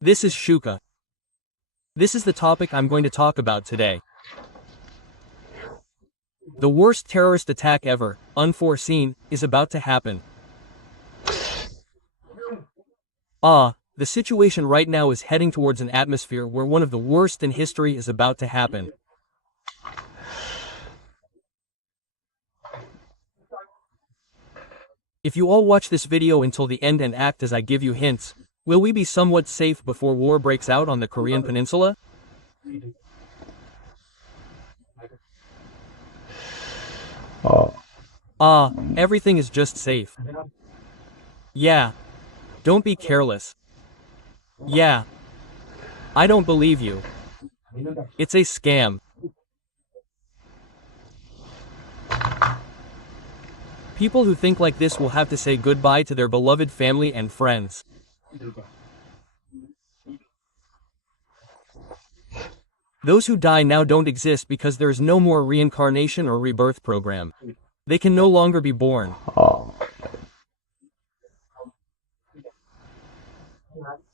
This is Shuka. This is the topic I'm going to talk about today. The worst terrorist attack ever, unforeseen, is about to happen. The situation right now is heading towards an atmosphere where one of the worst in history is about to happen. If you all watch this video until the end and act as I give you hints, will we be somewhat safe before war breaks out on the Korean Peninsula? Everything is just safe. Yeah. Don't be careless. Yeah. I don't believe you. It's a scam. People who think like this will have to say goodbye to their beloved family and friends. Those who die now don't exist because there is no more reincarnation or rebirth program. They can no longer be born.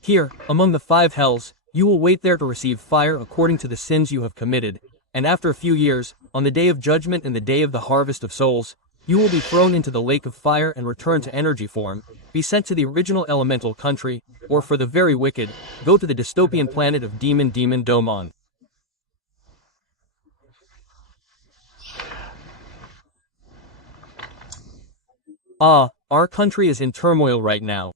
Here, among the 5 hells, you will wait there to receive fire according to the sins you have committed, and after a few years, on the day of judgment and the day of the harvest of souls, you will be thrown into the lake of fire and return to energy form, be sent to the original elemental country, or for the very wicked, go to the dystopian planet of Demon Domon. Our country is in turmoil right now.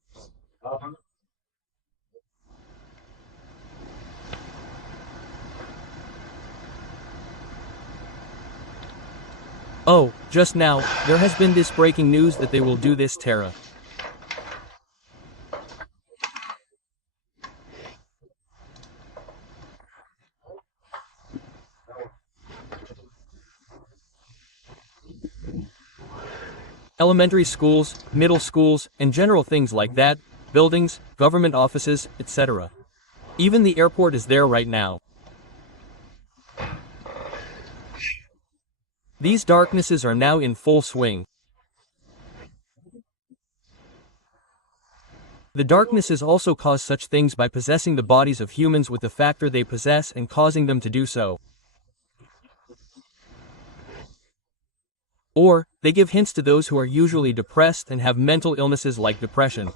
Just now, there has been this breaking news that they will do this terror. Elementary schools, middle schools, and general things like that, buildings, government offices, etc. Even the airport is there right now. These darknesses are now in full swing. The darknesses also cause such things by possessing the bodies of humans with the factor they possess and causing them to do so. Or, they give hints to those who are usually depressed and have mental illnesses like depression.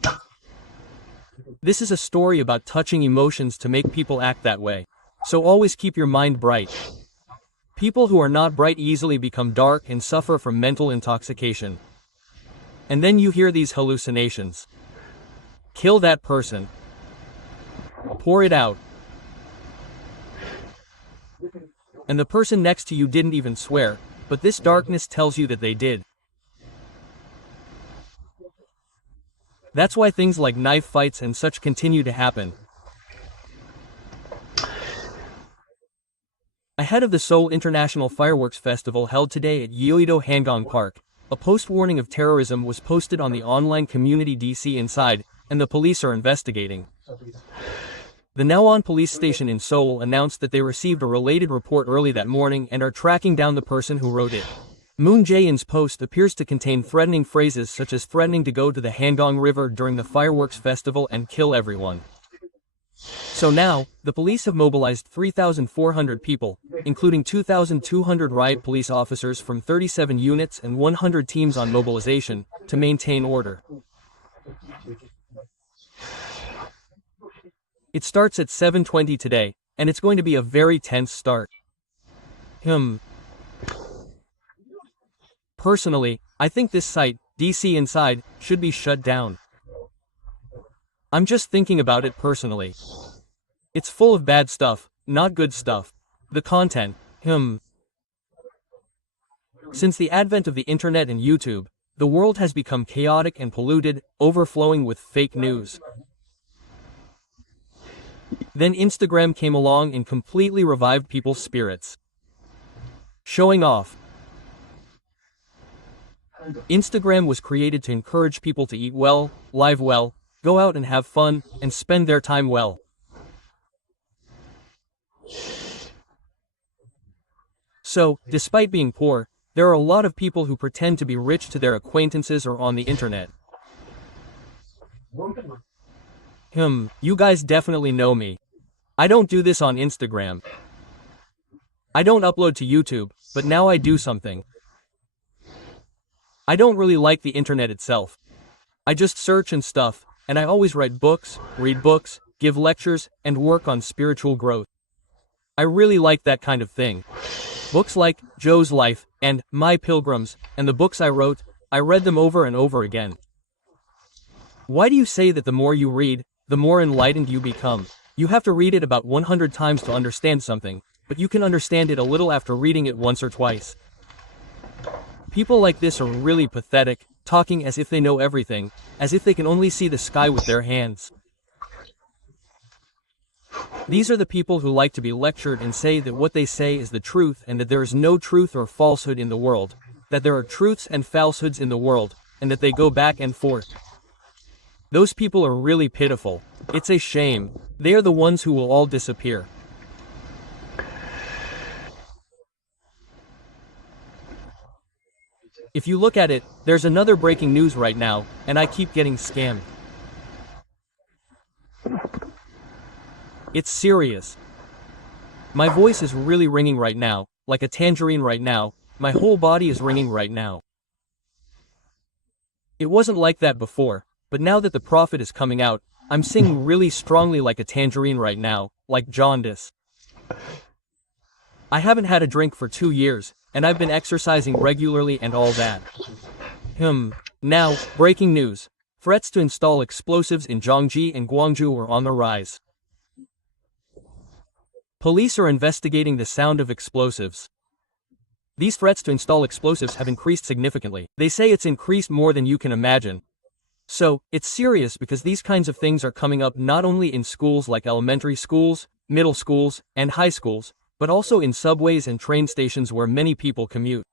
This is a story about touching emotions to make people act that way. So always keep your mind bright. People who are not bright easily become dark and suffer from mental intoxication. And then you hear these hallucinations. Kill that person. Pour it out. And the person next to you didn't even swear, but this darkness tells you that they did. That's why things like knife fights and such continue to happen. Ahead of the Seoul International Fireworks Festival held today at Yeouido Hanggang Park, a post-warning of terrorism was posted on the online community DC Inside, and the police are investigating. The Nawon police station in Seoul announced that they received a related report early that morning and are tracking down the person who wrote it. Moon Jae-in's post appears to contain threatening phrases such as threatening to go to the Hanggang River during the fireworks festival and kill everyone. So now, the police have mobilized 3,400 people, including 2,200 riot police officers from 37 units and 100 teams on mobilization, to maintain order. It starts at 7:20 today, and it's going to be a very tense start. Personally, I think this site, DC Inside, should be shut down. I'm just thinking about it personally. It's full of bad stuff, not good stuff. The content, Since the advent of the internet and YouTube, the world has become chaotic and polluted, overflowing with fake news. Then Instagram came along and completely revived people's spirits. Showing off. Instagram was created to encourage people to eat well, live well, go out and have fun, and spend their time well. So, despite being poor, there are a lot of people who pretend to be rich to their acquaintances or on the internet. You guys definitely know me. I don't do this on Instagram. I don't upload to YouTube, but now I do something. I don't really like the internet itself. I just search and stuff, and I always write books, read books, give lectures, and work on spiritual growth. I really like that kind of thing. Books like Joe's Life and My Pilgrims, and the books I wrote, I read them over and over again. Why do you say that the more you read, the more enlightened you become? You have to read it about 100 times to understand something, but you can understand it a little after reading it once or twice. People like this are really pathetic, talking as if they know everything, as if they can only see the sky with their hands. These are the people who like to be lectured and say that what they say is the truth and that there is no truth or falsehood in the world, that there are truths and falsehoods in the world, and that they go back and forth. Those people are really pitiful. It's a shame. They are the ones who will all disappear. If you look at it, there's another breaking news right now, and I keep getting scammed. It's serious. My voice is really ringing right now, like a tangerine right now. My whole body is ringing right now. It wasn't like that before, but now that the prophet is coming out, I'm singing really strongly like a tangerine right now, like jaundice. I haven't had a drink for 2 years, and I've been exercising regularly and all that. Now, breaking news. Threats to install explosives in Zhangji and Guangzhou are on the rise. Police are investigating the sound of explosives. These threats to install explosives have increased significantly. They say it's increased more than you can imagine. So, it's serious because these kinds of things are coming up not only in schools like elementary schools, middle schools, and high schools, but also in subways and train stations where many people commute.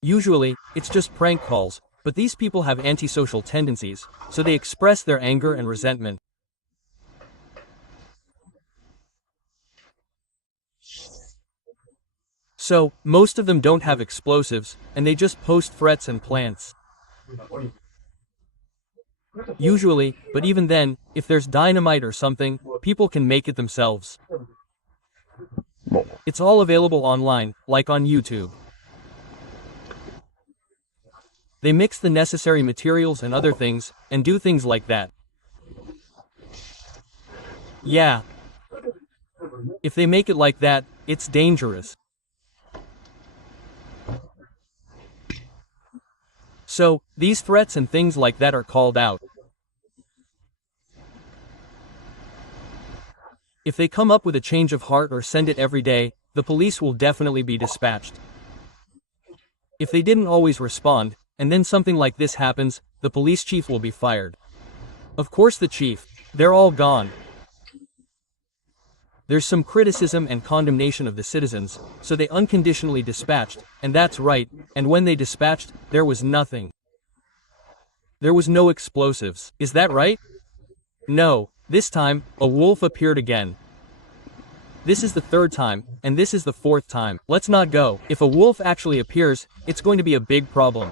Usually, it's just prank calls, but these people have antisocial tendencies, so they express their anger and resentment. So, most of them don't have explosives, and they just post threats and plants. Usually, but even then, if there's dynamite or something, people can make it themselves. It's all available online, like on YouTube. They mix the necessary materials and other things, and do things like that. Yeah. If they make it like that, it's dangerous. So, these threats and things like that are called out. If they come up with a change of heart or send it every day, the police will definitely be dispatched. If they didn't always respond, and then something like this happens, the police chief will be fired. Of course the chief. They're all gone. There's some criticism and condemnation of the citizens, so they unconditionally dispatched, and that's right, and when they dispatched, there was nothing. There was no explosives. Is that right? No, this time, a wolf appeared again. This is the 3rd time, and this is the 4th time. Let's not go. If a wolf actually appears, it's going to be a big problem.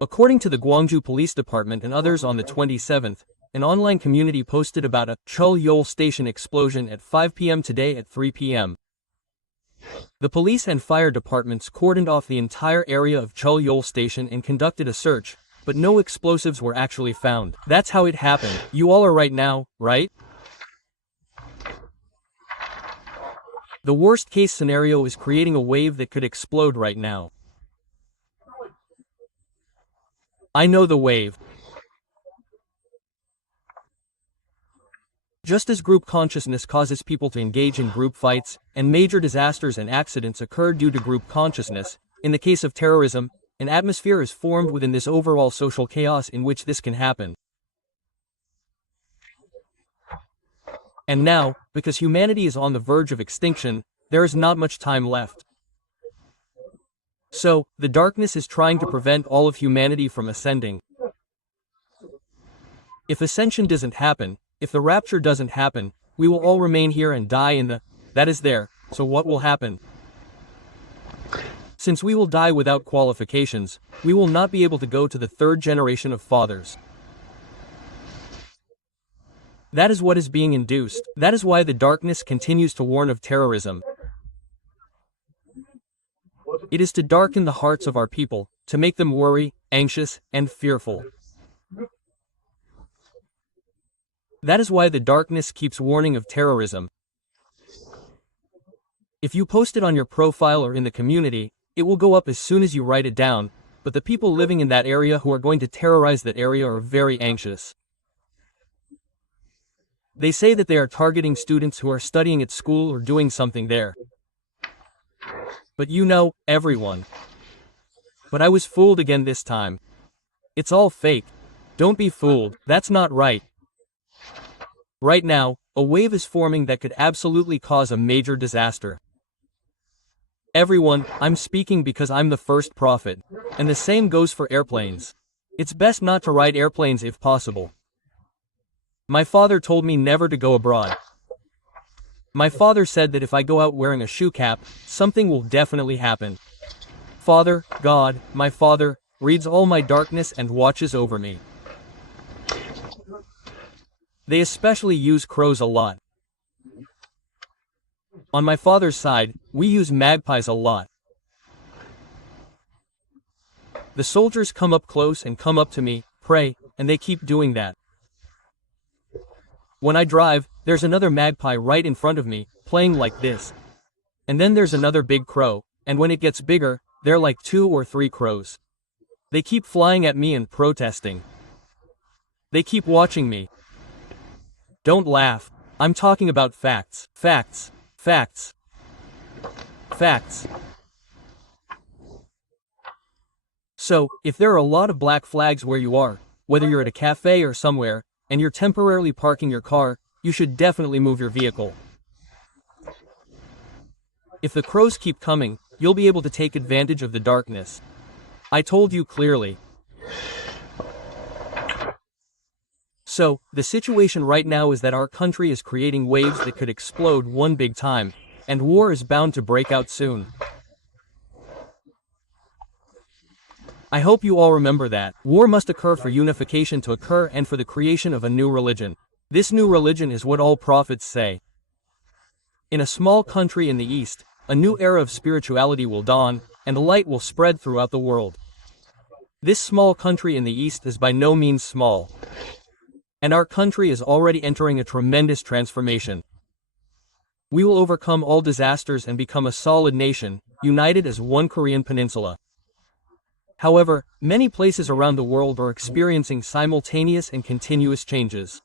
According to the Guangzhou Police Department and others on the 27th, an online community posted about a Chul-Yol station explosion at 5 p.m. today at 3 p.m. The police and fire departments cordoned off the entire area of Chul-Yol station and conducted a search, but no explosives were actually found. That's how it happened. You all are right now, right? The worst case scenario is creating a wave that could explode right now. I know the wave. Just as group consciousness causes people to engage in group fights, and major disasters and accidents occur due to group consciousness, in the case of terrorism, an atmosphere is formed within this overall social chaos in which this can happen. And now, because humanity is on the verge of extinction, there is not much time left. So, the darkness is trying to prevent all of humanity from ascending. If ascension doesn't happen, if the rapture doesn't happen, we will all remain here and die in the... That is there, so what will happen? Since we will die without qualifications, we will not be able to go to the third generation of fathers. That is what is being induced. That is why the darkness continues to warn of terrorism. It is to darken the hearts of our people, to make them worry, anxious, and fearful. That is why the darkness keeps warning of terrorism. If you post it on your profile or in the community, it will go up as soon as you write it down, but the people living in that area who are going to terrorize that area are very anxious. They say that they are targeting students who are studying at school or doing something there. But you know, everyone. But I was fooled again this time. It's all fake. Don't be fooled, that's not right. Right now, a wave is forming that could absolutely cause a major disaster. Everyone, I'm speaking because I'm the first prophet. And the same goes for airplanes. It's best not to ride airplanes if possible. My father told me never to go abroad. My father said that if I go out wearing a shoe cap, something will definitely happen. Father, God, my father, reads all my darkness and watches over me. They especially use crows a lot. On my father's side, we use magpies a lot. The soldiers come up close and come up to me, pray, and they keep doing that. When I drive, there's another magpie right in front of me, playing like this. And then there's another big crow, and when it gets bigger, there are like 2 or 3 crows. They keep flying at me and protesting. They keep watching me. Don't laugh. I'm talking about facts. Facts. Facts. Facts. So, if there are a lot of black flags where you are, whether you're at a cafe or somewhere, and you're temporarily parking your car, you should definitely move your vehicle. If the crows keep coming, you'll be able to take advantage of the darkness. I told you clearly. So, the situation right now is that our country is creating waves that could explode one big time, and war is bound to break out soon. I hope you all remember that. War must occur for unification to occur and for the creation of a new religion. This new religion is what all prophets say. In a small country in the East, a new era of spirituality will dawn, and light will spread throughout the world. This small country in the East is by no means small. And our country is already entering a tremendous transformation. We will overcome all disasters and become a solid nation, united as one Korean peninsula. However, many places around the world are experiencing simultaneous and continuous changes.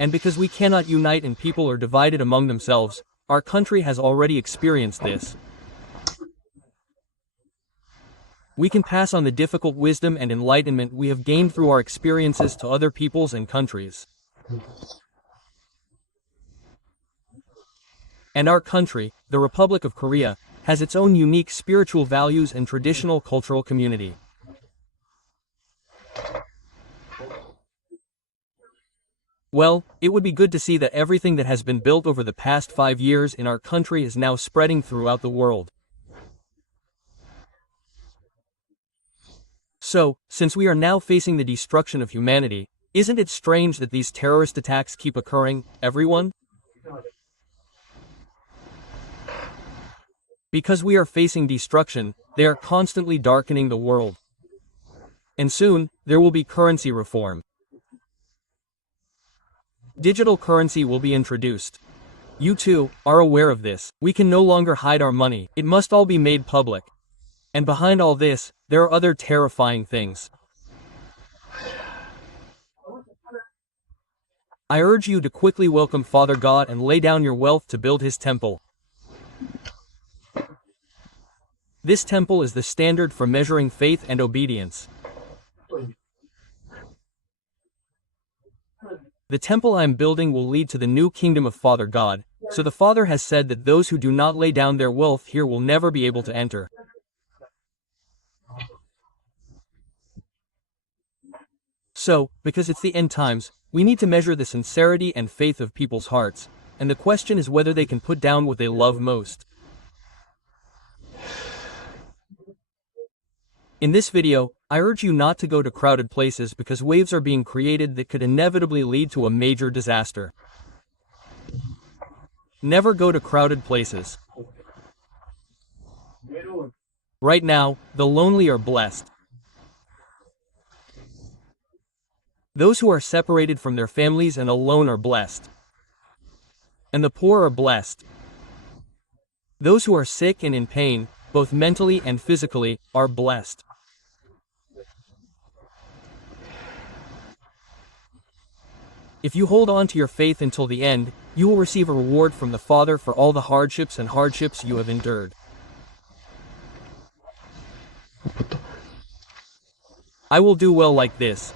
And because we cannot unite and people are divided among themselves, our country has already experienced this. We can pass on the difficult wisdom and enlightenment we have gained through our experiences to other peoples and countries. And our country, the Republic of Korea, has its own unique spiritual values and traditional cultural community. Well, it would be good to see that everything that has been built over the past 5 years in our country is now spreading throughout the world. So, since we are now facing the destruction of humanity, isn't it strange that these terrorist attacks keep occurring, everyone? Because we are facing destruction, they are constantly darkening the world. And soon, there will be currency reform. Digital currency will be introduced. You too are aware of this. We can no longer hide our money. It must all be made public. And behind all this, there are other terrifying things. I urge you to quickly welcome Father God and lay down your wealth to build his temple. This temple is the standard for measuring faith and obedience. The temple I am building will lead to the new kingdom of Father God, so the Father has said that those who do not lay down their wealth here will never be able to enter. So, because it's the end times, we need to measure the sincerity and faith of people's hearts, and the question is whether they can put down what they love most. In this video, I urge you not to go to crowded places because waves are being created that could inevitably lead to a major disaster. Never go to crowded places. Right now, the lonely are blessed. Those who are separated from their families and alone are blessed. And the poor are blessed. Those who are sick and in pain, both mentally and physically, are blessed. If you hold on to your faith until the end, you will receive a reward from the Father for all the hardships you have endured. I will do well like this.